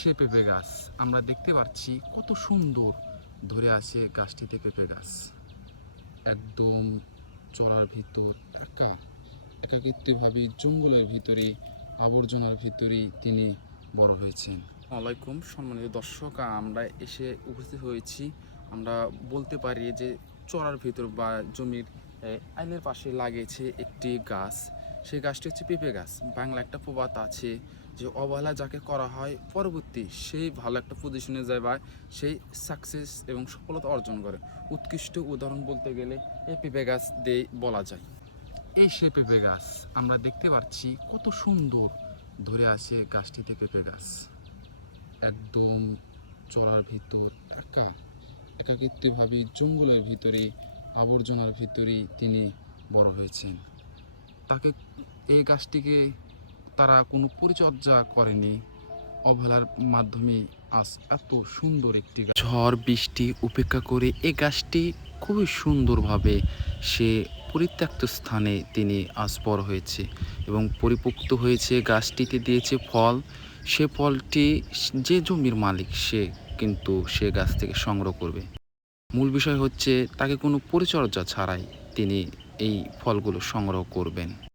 সে পেঁপে গাছ আমরা দেখতে পাচ্ছি কত সুন্দর ধরে আছে গাছটিতে পেঁপে গাছ। একদম চড়ার ভিতর একাকিত্বভাবে জঙ্গলের ভিতরে আবর্জনার ভিতরেই তিনি বড় হয়েছেন। আলাইকুম সম্মানিত দর্শক, আমরা এসে উপস্থিত হয়েছি। আমরা বলতে পারি যে চড়ার ভিতর বা জমির আইলের পাশে লাগিয়েছে একটি গাছ। সেই গাছটি হচ্ছে পেঁপে গাছ। বাংলা একটা প্রবাদ আছে যে অবহেলা যাকে করা হয় পরবর্তী সেই ভালো একটা পজিশনে যায় বা সেই সাকসেস এবং সফলতা অর্জন করে। উৎকৃষ্ট উদাহরণ বলতে গেলে এই পেঁপে গাছ দিয়ে বলা যায়। এই সে পেঁপে গাছ আমরা দেখতে পাচ্ছি কত সুন্দর ধরে আছে গাছটিতে পেঁপে গাছ। একদম চড়ার ভিতর একাকিত্বভাবে জঙ্গলের ভিতরে আবর্জনার ভিতরেই তিনি বড় হয়েছেন। তাকে এই গাছটিকে তারা কোনো পরিচর্যা করেনি, অবহেলার মাধ্যমে আজ এত সুন্দর একটি ঝড় বৃষ্টি উপেক্ষা করে এই গাছটি খুবই সুন্দরভাবে সে পরিত্যক্ত স্থানে তিনি আজ বড় হয়েছে এবং পরিপুক্ত হয়েছে। গাছটিতে দিয়েছে ফল। সে ফলটি যে জমির মালিক সে কিন্তু সে গাছ থেকে সংগ্রহ করবে। মূল বিষয় হচ্ছে তাকে কোনো পরিচর্যা ছাড়াই তিনি এই ফলগুলো সংগ্রহ করবেন।